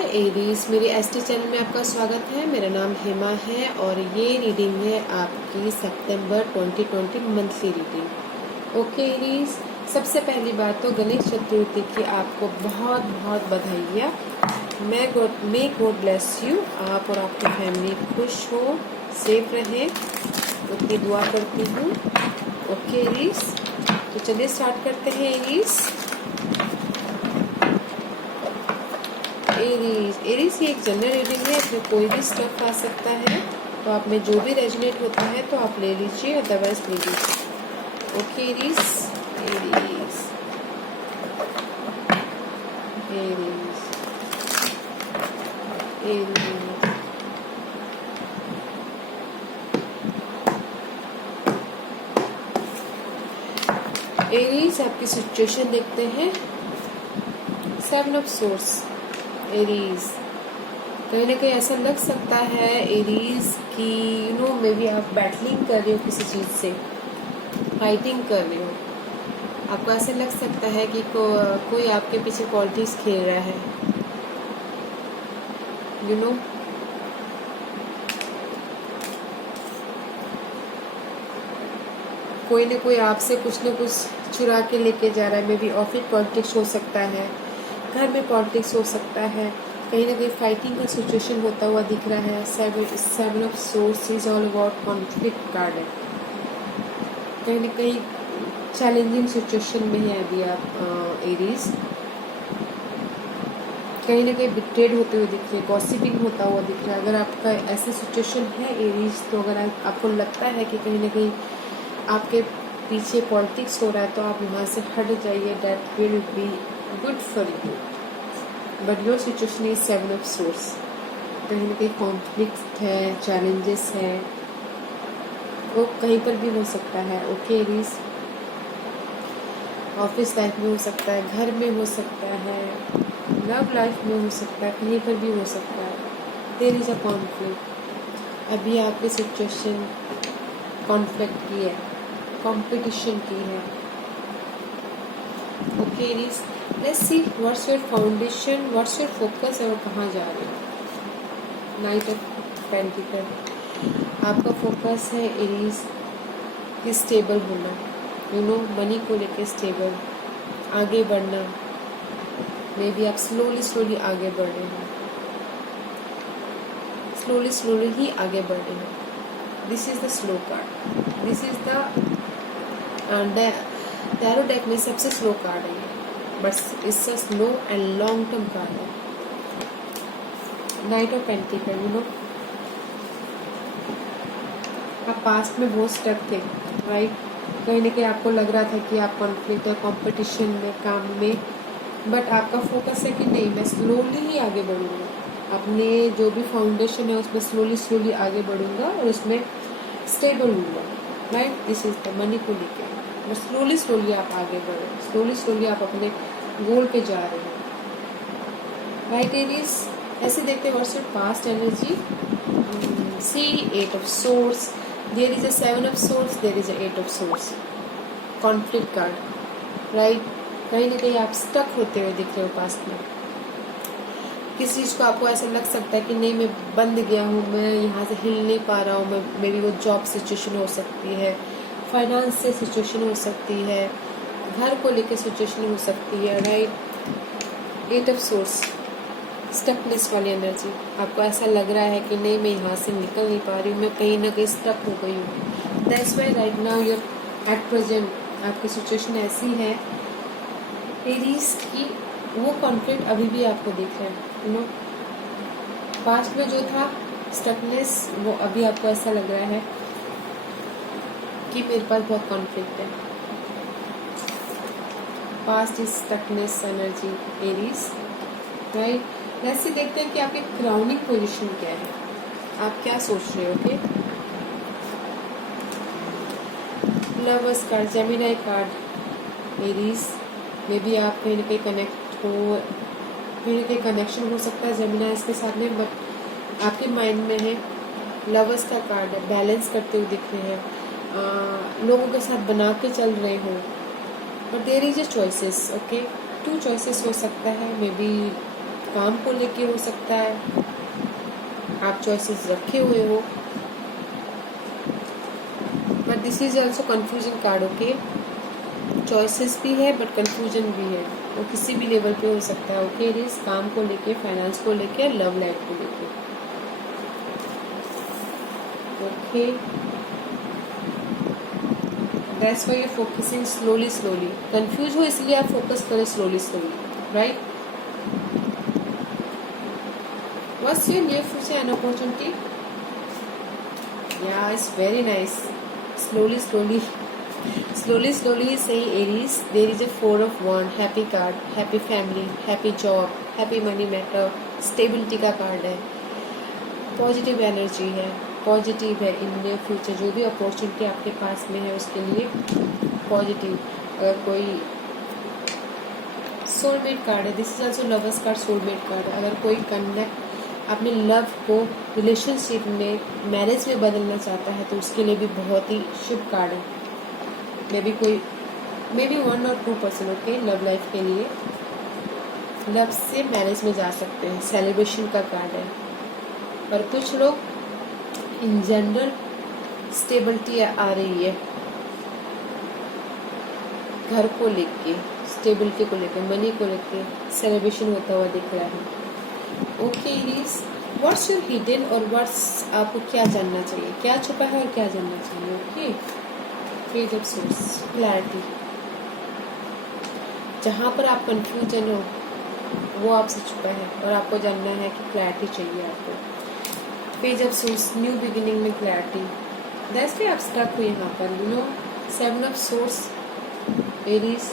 हाय Aries, मेरी ST channel में आपका स्वागत है। मेरा नाम हेमा है और ये रीडिंग है आपकी सितंबर 2020 मंथली रीडिंग। ओके एरीज, सबसे पहली बात तो गणेश चतुर्थी की आपको बहुत बहुत बधाइयाँ। May God bless you. आप और आपकी फैमिली खुश हो, सेफ रहें, उतनी दुआ करती हूँ। ओके एरीज, तो चलिए स्टार्ट करते हैं एरीज। एरीज ये एक जनरल रीडिंग है, इसमें कोई भी स्टफ आ सकता है, तो आप में जो भी रेजोनेट होता है तो आप ले लीजिए, अदरवाइज ले लीजिए। Okay Aries, Aries Aries Aries Aries आपकी सिचुएशन देखते हैं। 7 ऑफ सोर्स। एरीज कहीं ना कहीं ऐसा लग सकता है एरीज कि मे बी आप बैटलिंग कर रहे हो, किसी चीज से फाइटिंग कर रहे हो। आपको ऐसा लग सकता है कि कोई आपके पीछे पॉलिटिक्स खेल रहा है। कोई ना कोई आपसे कुछ न कुछ चुरा के लेके जा रहा है। मे बी ऑफिस पॉलिटिक्स हो सकता है, घर में पॉलिटिक्स हो सकता है, कहीं ना कहीं फाइटिंग का सिचुएशन होता हुआ दिख रहा है। 7 of source is all about conflict card है। कहीं ना कहीं चैलेंजिंग सिचुएशन में है अभी आप एरीज। कहीं ना कहीं बिट्रेड होते हुए दिख रहे हैं, गॉसिपिंग होता हुआ दिख रहा है। अगर आपका ऐसी सिचुएशन है एरीज, तो अगर आपको लगता है कि कहीं ना कहीं आपके पीछे पॉलिटिक्स हो रहा है, तो आप वहाँ से हट जाइए। That will be good for you. But your situation is 7 of source. कहीं ना कहीं कॉन्फ्लिक्ट है, चैलेंजेस है, वो कहीं पर भी हो सकता है। ओके एरीज, ऑफिस लाइफ में हो सकता है, घर में हो सकता है, लव लाइफ में हो सकता है, कहीं पर भी हो सकता है। There is a conflict. अभी आपकी सिचुएशन कॉन्फ्लिक्ट की है, कंपटीशन की है। Okay Aries, let's see what's your foundation, what's your focus और कहाँ जा रहे हो। नाइट ऑफ पेंटिकल आपका फोकस है एरीज कि स्टेबल होना, मनी को लेके स्टेबल, आगे बढ़ना। मे बी आप स्लोली आगे बढ़ रहे हैं, स्लोली ही आगे बढ़ रहे हैं। This is the slow card. This is the tarot deck में सबसे स्लो कार्ड है, but it's a slow and long term card है। नाइट ऑफ पेंटिकल, आप पास्ट में बहुत स्टक थे, राइट। कहीं ना कहीं आपको लग रहा था कि आप कॉन्फ्लिक्ट है, कंपटीशन में, काम में, बट आपका फोकस है कि नहीं, मैं स्लोली ही आगे बढ़ूंगा। अपने जो भी फाउंडेशन है उसमें स्लोली आगे बढ़ूंगा और उसमें स्टेबल हूँगा, right. This is the money को लेकर स्लोली आप आगे बढ़ो, स्लोली आप अपने गोल पे जा रहे हो, राइट एरीज। ऐसे देखते हैं what's your past energy. See 8 of swords, there is a 7 of swords, there is a 8 of swords. Conflict card, right. कहीं ना कहीं आप स्टक होते हुए दिख रहे हो पास्ट में। किसी चीज़ को आपको ऐसा लग सकता है कि नहीं, मैं बंद गया हूँ, मैं यहाँ से हिल नहीं पा रहा हूँ। मे बी वो जॉब सिचुएशन हो सकती है, फाइनेंस से सिचुएशन हो सकती है, घर को लेकर सिचुएशन हो सकती है, राइट। 8 ऑफ सोर्स, स्टकनेस वाली एनर्जी। आपको ऐसा लग रहा है कि नहीं, मैं यहाँ से निकल नहीं पा रही हूँ, मैं कहीं ना कहीं स्टक हो गई हूँ। That's why right now you're at present आपकी सिचुएशन ऐसी है एरीज की वो कॉन्फ्लिक्ट अभी भी आपको दिख रहा है। पास्ट में जो था स्टकनेस, वो अभी आपको ऐसा लग रहा है कि मेरे पास बहुत कॉन्फ्लिक्ट है। Past is stuckness energy Aries, right. वैसे देखते हैं कि आपकी क्राउनिंग पोजीशन क्या है, आप क्या सोच रहे हो। Okay, lovers card, Gemini card Aries. May be आप कहीं ना कहीं कनेक्ट हो, कहीं ना कहीं कनेक्शन हो सकता है जेमिनी के साथ में, बट आपके माइंड में है। लवर्स का कार्ड है, बैलेंस करते हुए दिख रहे हैं, लोगों के साथ बना के चल रहे हो, but there is a choices. Okay, 2 choices हो सकता है। मे बी काम को लेके हो सकता है, आप चॉइसेस रखे हुए हो, but this is also confusion card. Okay, choices भी है बट कंफ्यूजन भी है, वो किसी भी लेवल पे हो सकता है। ओके, इस काम को लेके, फाइनेंस को लेके, लव लाइफ को लेके। Okay, that's why you focusing slowly slowly. Confuse हो इसलिए आप फोकस करें slowly slowly, right? What's your near future and opportunity? या it's very nice. Slowly slowly, slowly slowly say Aries. There is a 4 of Wands, happy card, happy family, happy job, happy money matter, stability का card है, positive energy है, positive है in near future. जो भी opportunity आपके पास में है उसके लिए पॉजिटिव। अगर कोई सोलमेट कार्ड है, this is also lovers card, soulmate card है। अगर कोई कनेक्ट अपने लव को रिलेशनशिप में, मैरिज में बदलना चाहता है तो उसके लिए भी बहुत ही शुभ कार्ड है। मे बी 1 और 2% ओके, लव लाइफ के लिए लव से मैरिज में जा सकते हैं, सेलिब्रेशन का कार्ड है। और कुछ लोग इन जनरल स्टेबिलिटी आ रही है, घर को लेके, स्टेबिलिटी को लेके, मनी को लेके सेलिब्रेशन होता हुआ दिख रहा है। ओके इरीज, व्हाट्स योर हिडन और व्हाट्स, आपको क्या जानना चाहिए, क्या छुपा है और क्या जानना चाहिए? Okay, page of source, clarity. जहाँ पर आप कंफ्यूजन हो वो आपसे छुपा है और आपको जानना है कि क्लैरिटी चाहिए आपको। Page of source, new beginning में क्लैरिटी। दैट्स आप स्टक हो यहाँ पर, you know, 7 of source Aries,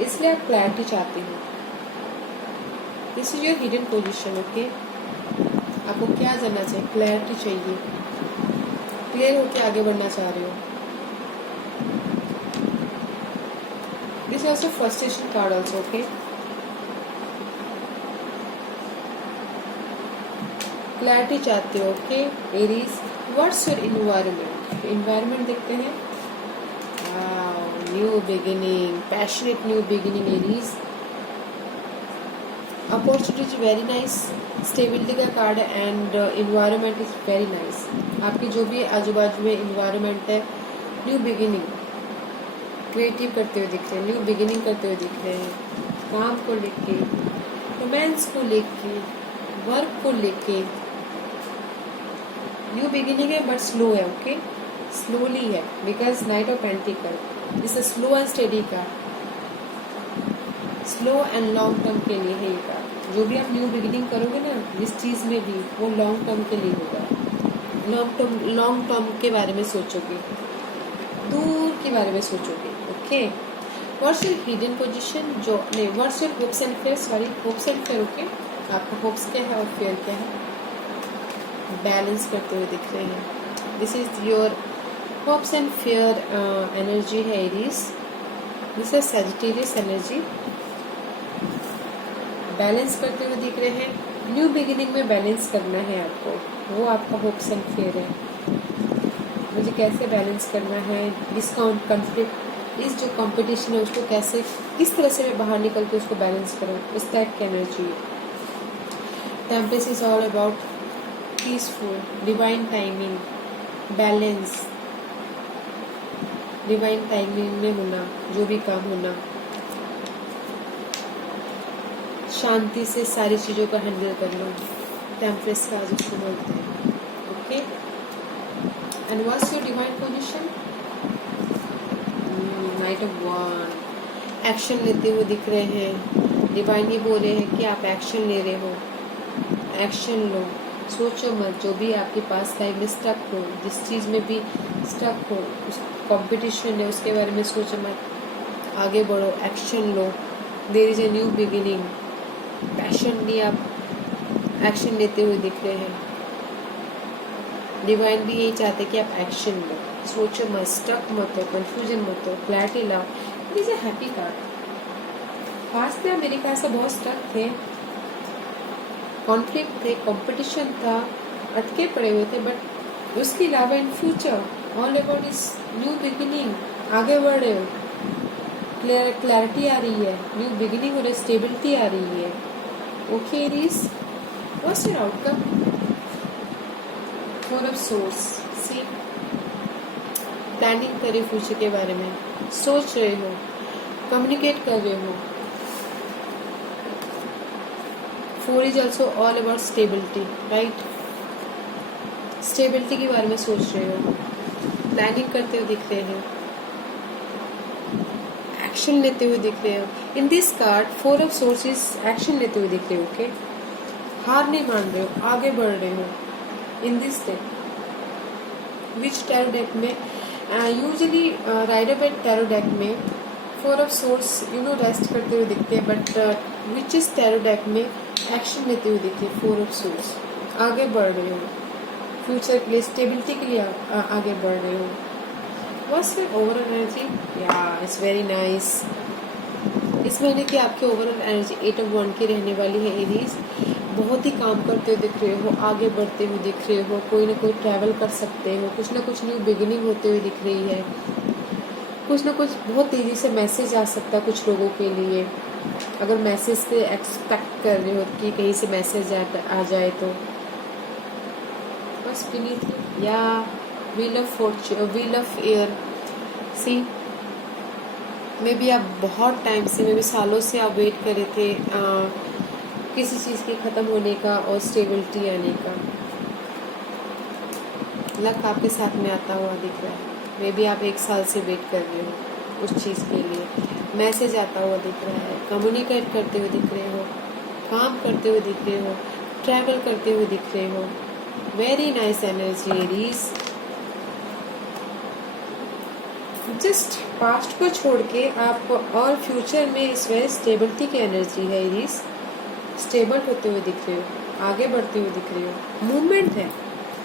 इसलिए आप क्लैरिटी चाहते हो। This is your hidden position. Okay, आपको क्या जानना चाहिए? क्लैरिटी चाहिए, क्लियर होकर आगे बढ़ना चाह रहे हो। This is also frustration card also. Okay, clarity चाहते हो। Okay Aries, what's your environment? Environment देखते हैं, new beginning, passionate new beginning Aries. Opportunity is very nice, stability का कार्ड है and environment is very nice. आपकी जो भी आजू बाजू में इन्वायरमेंट है, न्यू बिगिनिंग, क्रिएटिव करते हुए दिख रहे हैं, न्यू बिगिनिंग करते हुए दिख रहे हैं, काम को लेके, रोमांस को लेके, वर्क को लेके। न्यू बिगिनिंग है बट स्लो है। ओके, स्लोली है because night of pentacle, this is slow and steady का, स्लो एंड लॉन्ग टर्म के लिए है ये कार्ड। जो भी आप न्यू बिगिनिंग करोगे ना जिस चीज़ में भी, वो लॉन्ग टर्म के लिए होगा। लॉन्ग टर्म के बारे में सोचोगे, दूर के बारे में सोचोगे। Okay, what's your hidden position? जो नहीं, what's your hopes and fair? Sorry, hopes and fair. Okay, आपका होप्स क्या है और फेयर क्या है? बैलेंस करते हुए दिख रहे हैं। This is your hopes and fire energy है Aries. This is Sagittarius energy, balance करते हुए दिख रहे हैं। न्यू बिगिनिंग में बैलेंस करना है आपको, वो आपका होप्स एंड फेयर है। मुझे कैसे बैलेंस करना है, डिस्काउंट, कॉन्फ्लिक्ट, इस जो कंपटीशन है उसको कैसे, किस तरह से मैं बाहर निकल के उसको बैलेंस करूँ, उस टाइप की एनर्जी है। Temperature is all about peaceful, divine timing, balance, divine timing में होना, जो भी काम होना, शांति से सारी चीज़ों का हैंडल करना, टेम्परेस का जिसको बोलते हैं। Okay, and what's your divine position? Knight of wand, action लेते हुए दिख रहे हैं। डिवाइन ये बोल रहे हैं कि आप एक्शन ले रहे हो, एक्शन लो, सोचो मत। जो भी आपके पास लाइफ में स्टक हो, जिस चीज़ में भी स्टक हो, उस कंपटीशन है उसके बारे में सोचो मत, आगे बढ़ो, एक्शन लो। There is a new beginning, passionately आप एक्शन लेते हुए दिख रहे हैं। डिवाइन भी यही चाहते कि आप एक्शन लो, सोचो मत, स्टक मत हो, कंफ्यूजन मत हो, क्लैरिटी लाओ। It is a happy card. पास में मेरे ख्याल से बहुत स्टक थे, कॉन्फ्लिक्ट थे, कंपटीशन था, अटके पड़े हुए थे, बट उसके अलावा in future all about is new beginning, आगे बढ़ रहे हो, क्लैरिटी आ रही है, न्यू बिगिनिंग हो रही है, स्टेबिलिटी आ रही है। Okay Aries, what's your outcome? Four of swords, see planning करिए फ्यूचर के बारे में, सोच रहे हो, कम्युनिकेट कर रहे हो। Four is also all about stability, right? Stability के बारे में सोच रहे हो, प्लानिंग करते हुए दिख रहे हो, एक्शन लेते हुए दिख रहे हो। In this card four of sources action लेते हुए दिख रहे हो, ओके? हार नहीं मान रहे हो, आगे बढ़ रहे हो। In this deck witch tarot deck में usually Rider Waite tarot deck में फोर ऑफ सोर्स रेस्ट करते हुए दिखते हैं, but witch is tarot deck में एक्शन लेते हुए दिखते हैं। फोर ऑफ सोर्स, आगे बढ़ रहे हो, फ्यूचर के लिए, स्टेबिलिटी के लिए आगे बढ़ रहे हो। What's your overall energy? Yeah, it's very nice. इस महीने की आपकी ओवरऑल एनर्जी 8 of 1 की रहने वाली है एरीज। बहुत ही काम करते हुए दिख रहे हो, आगे बढ़ते हुए दिख रहे हो, कोई ना कोई ट्रैवल कर सकते हो, कुछ ना कुछ न्यू बिगिनिंग होते हुए दिख रही है, कुछ ना कुछ बहुत तेज़ी से मैसेज आ सकता है कुछ लोगों के लिए। अगर मैसेज से एक्सपेक्ट कर रहे हो कि कहीं से मैसेज आ जाए तो बस beneath या wheel of fortune, wheel of air. See maybe आप बहुत टाइम से, मे बी सालों से आप वेट कर रहे थे किसी चीज़ के ख़त्म होने का और स्टेबिलिटी आने का। लक आपके साथ में आता हुआ दिख रहा है। मे बी आप 1 साल से वेट कर रहे हो उस चीज़ के लिए, मैसेज आता हुआ दिख रहा है, कम्युनिकेट करते हुए दिख रहे हो, काम करते हुए दिख रहे हो, ट्रैवल करते हुए दिख रहे हो। Very nice energy Aries. Just passed को छोड़ के आप और फ्यूचर में इस वेरी स्टेबिलिटी की एनर्जी है एरीज। स्टेबल होते हुए दिख रहे हो, आगे बढ़ते हुए दिख रहे हो, मूवमेंट है,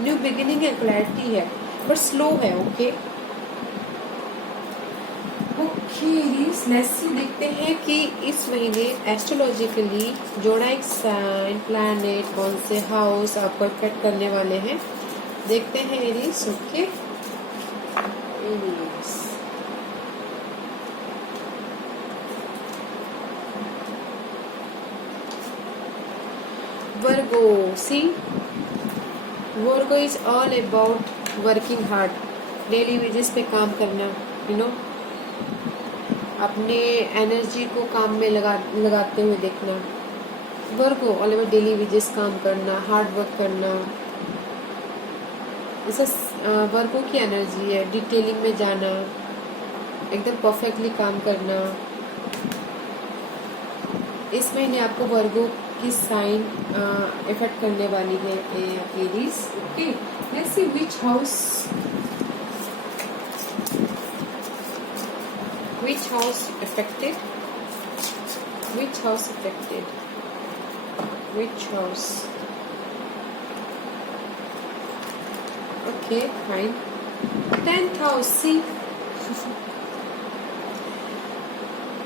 न्यू बिगिनिंग है, क्लैरिटी है, बट स्लो है। ओके एरीज, लेट्स सी देखते हैं कि इस महीने एस्ट्रोलॉजिकली जोड़ाइक साइन, प्लैनेट, कौन से हाउस आपको इफेक्ट करने वाले हैं, देखते हैं Aries. Okay Aries, Virgo, see Virgo is all about working hard, daily wages पे काम करना, अपने एनर्जी को काम में लगाते हुए देखना। वर्गो ऑल अबाउट डेली वेजेस, काम करना, हार्ड वर्क करना, ऐसा वर्गो की एनर्जी है। डिटेलिंग में जाना, एकदम परफेक्टली काम करना। इस महीने आपको वर्गो की साइन इफेक्ट करने वाली है Aries. Okay let's see which house, which house affected, which house affected, which house? Okay, fine. 10th house, see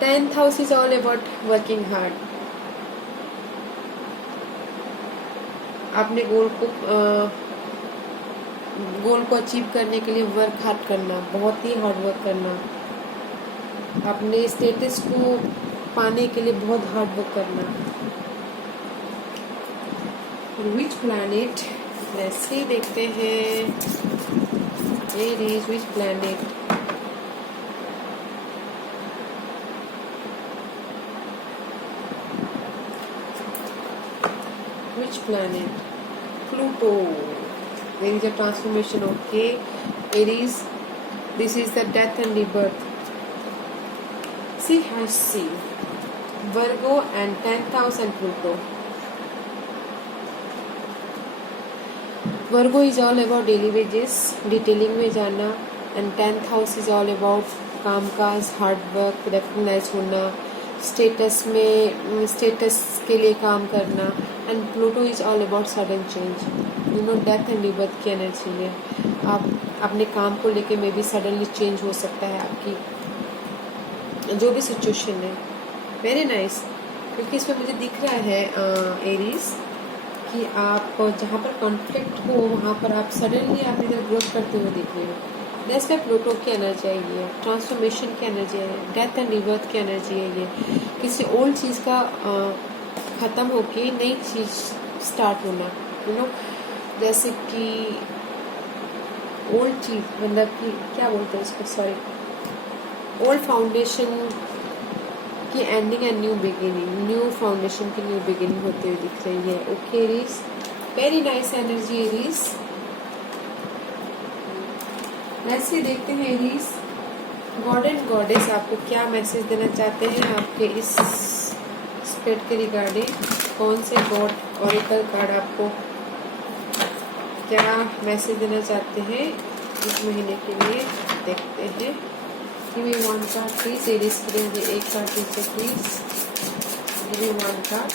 10th house is all about working hard. अपने गोल को अचीव करने के लिए वर्क हार्ड करना, बहुत ही हार्ड वर्क करना, अपने status को पाने के लिए बहुत हार्ड वर्क करना। विच प्लैनेट, लेट्स सी देखते हैं Aries, which planet, which planet, Pluto. There is a transformation. Okay Aries, this is the death and rebirth. She has seen Virgo and 10th house and Pluto. Virgo is all about daily wages, detailing में जाना, and 10th house is all about काम काज, hard work, recognise होना, status में status के लिए काम करना, and Pluto is all about sudden change. Death and rebirth की एनर्जी है। आप अपने काम को लेके मे बी सडनली चेंज हो सकता है आपकी जो भी सिचुएशन है। वेरी नाइस, क्योंकि इसमें मुझे दिख रहा है एरीज कि आप जहाँ पर कॉन्फ्लिक्ट हो वहाँ पर आप सडनली आप इधर ग्रोथ करते हुए दिख रहे हो। दैट्स वाई प्लूटो की एनर्जी है, ये ट्रांसफॉर्मेशन की एनर्जी है, डेथ एंड rebirth की एनर्जी है, ये किसी ओल्ड चीज़ का ख़त्म होके नई चीज़ स्टार्ट होना, जैसे कि ओल्ड चीज़, मतलब कि क्या बोलते हैं इसको, सॉरी, ओल्ड फाउंडेशन की ending and new beginning, new foundation की न्यू बिगिनिंग होते हुए दिख रही है। Okay Aries, very nice energy Aries. वैसे देखते हैं एरीज, गॉड एंड गॉडेस आपको क्या मैसेज देना चाहते हैं आपके इस स्पेट के रिगार्डिंग। कौन से गॉड ऑरेकल कार्ड आपको क्या मैसेज देना चाहते हैं इस महीने के लिए, देखते हैं। Give me one card please, Aries के लिए मुझे एक कार्ड दीजिए please. Give me one card,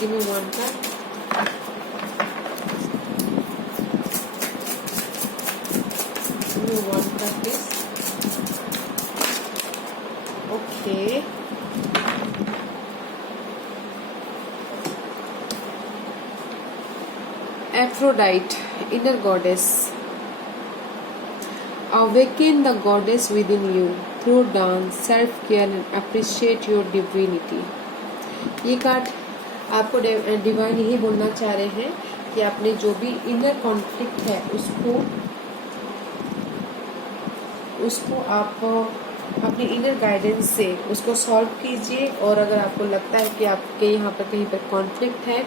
give me one card. Give me one card please. Okay, Aphrodite, inner goddess. Awaken the goddess within you through dance, self-care and appreciate your divinity. ये card आपको divine यही बोलना चाह रहे हैं कि आपने जो भी इनर कॉन्फ्लिक्ट है उसको आप अपनी इनर गाइडेंस से उसको सॉल्व कीजिए। और अगर आपको लगता है कि आपके यहाँ पर कहीं पर कॉन्फ्लिक्ट है,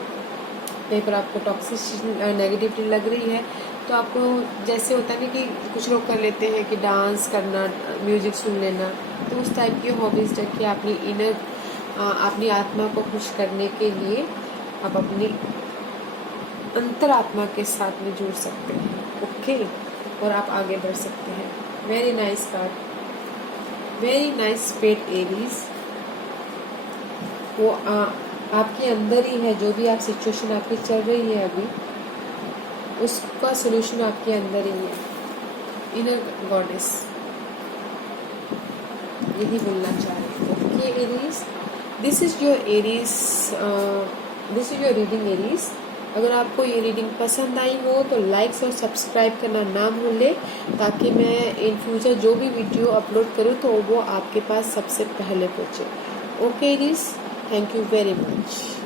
कहीं पर आपको टॉक्सिसिटी नेगेटिविटी लग रही है, तो आपको जैसे होता है ना कि कुछ लोग कर लेते हैं कि डांस करना, म्यूजिक सुन लेना, तो उस टाइप की हॉबीज रखिए अपनी आत्मा को खुश करने के लिए। आप अपनी अंतरात्मा के साथ में जुड़ सकते हैं, ओके, और आप आगे बढ़ सकते हैं। Very nice card, very nice spread Aries. वो आपके अंदर ही है, जो भी आप सिचुएशन आपकी चल रही है अभी, उसका सलूशन आपके अंदर ही है। इनर गॉडेस यही बोलना चाह रहे हैं। Okay Aries, this is your Aries, this is your reading Aries. अगर आपको ये रीडिंग पसंद आई हो तो लाइक्स और सब्सक्राइब करना ना भूलें, ताकि मैं इन फ्यूचर जो भी वीडियो अपलोड करूँ तो वो आपके पास सबसे पहले पहुँचे। Okay Aries, thank you very much.